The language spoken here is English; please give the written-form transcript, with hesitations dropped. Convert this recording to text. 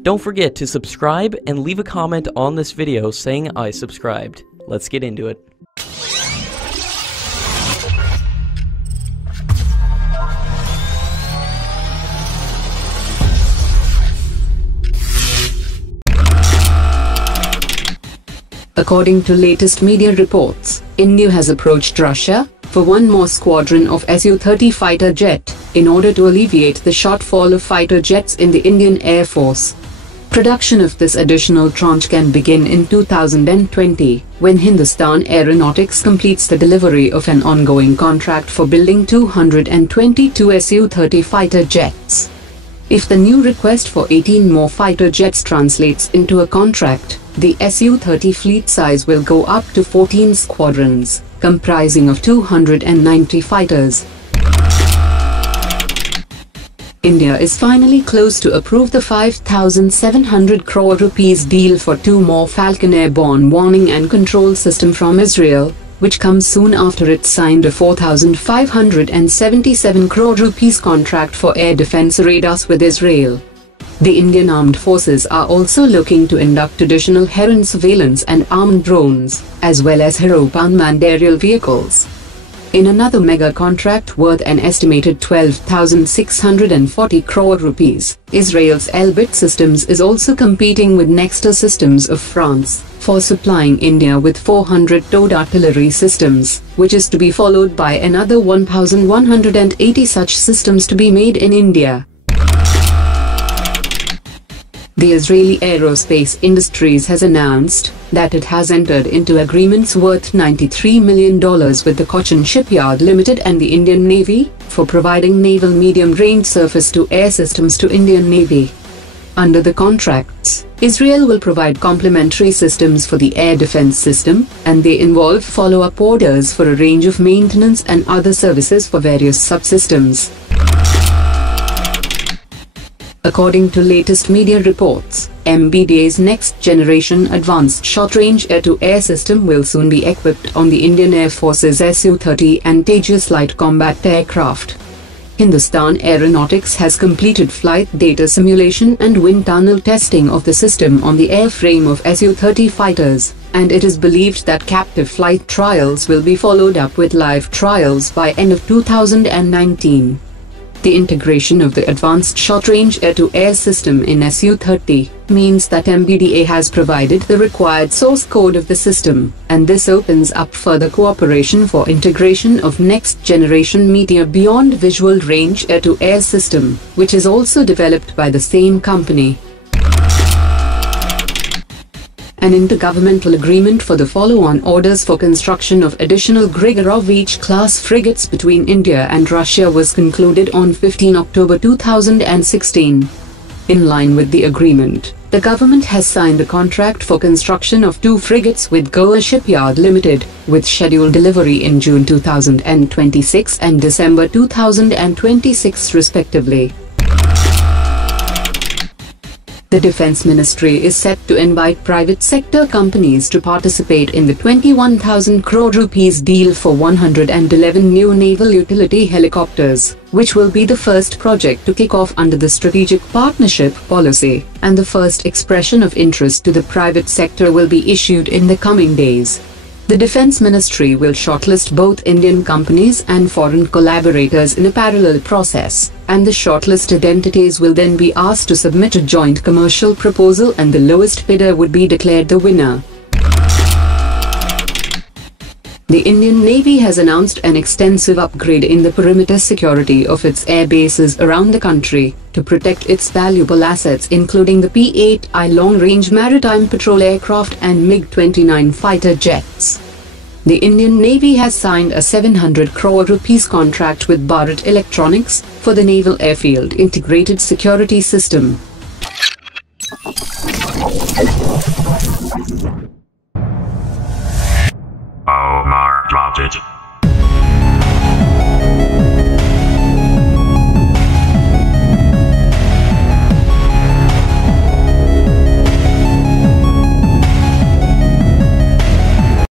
Don't forget to subscribe and leave a comment on this video saying I subscribed. Let's get into it. According to latest media reports, India has approached Russia for one more squadron of Su-30 fighter jet in order to alleviate the shortfall of fighter jets in the Indian Air Force. Production of this additional tranche can begin in 2020, when Hindustan Aeronautics completes the delivery of an ongoing contract for building 222 Su-30 fighter jets. If the new request for 18 more fighter jets translates into a contract, the Su-30 fleet size will go up to 14 squadrons, comprising of 290 fighters. India is finally close to approve the 5,700 crore rupees deal for 2 more Falcon airborne warning and control system from Israel, which comes soon after it signed a 4,577 crore rupees contract for air defense radars with Israel. The Indian Armed Forces are also looking to induct additional Heron surveillance and armed drones, as well as Harop unmanned aerial vehicles. In another mega contract worth an estimated 12,640 crore rupees, Israel's Elbit Systems is also competing with Nexter Systems of France for supplying India with 400 towed artillery systems, which is to be followed by another 1,180 such systems to be made in India. The Israeli Aerospace Industries has announced that it has entered into agreements worth $93 million with the Goa Shipyard Ltd and the Indian Navy for providing naval medium-range surface-to-air systems to Indian Navy. Under the contracts, Israel will provide complementary systems for the air defense system, and they involve follow-up orders for a range of maintenance and other services for various subsystems. According to latest media reports, MBDA's next-generation advanced short-range air-to-air system will soon be equipped on the Indian Air Force's Su-30 and Tejas light combat aircraft. Hindustan Aeronautics has completed flight data simulation and wind tunnel testing of the system on the airframe of Su-30 fighters, and it is believed that captive flight trials will be followed up with live trials by end of 2019. The integration of the advanced short-range air-to-air system in Su-30 means that MBDA has provided the required source code of the system, and this opens up further cooperation for integration of next-generation media beyond visual range air-to-air system, which is also developed by the same company. An intergovernmental agreement for the follow-on orders for construction of additional Grigorovich-class frigates between India and Russia was concluded on 15 October 2016. In line with the agreement, the government has signed a contract for construction of 2 frigates with Goa Shipyard Ltd, with scheduled delivery in June 2026 and December 2026 respectively. The Defense Ministry is set to invite private sector companies to participate in the 21,000 crore rupees deal for 111 new naval utility helicopters, which will be the first project to kick off under the Strategic Partnership Policy, and the first expression of interest to the private sector will be issued in the coming days. The Defense Ministry will shortlist both Indian companies and foreign collaborators in a parallel process, and the shortlisted entities will then be asked to submit a joint commercial proposal, and the lowest bidder would be declared the winner. The Indian Navy has announced an extensive upgrade in the perimeter security of its air bases around the country to protect its valuable assets, including the P-8I long-range maritime patrol aircraft and MiG-29 fighter jets. The Indian Navy has signed a 700 crore rupees contract with Bharat Electronics for the Naval Airfield Integrated Security System. Omar dropped it.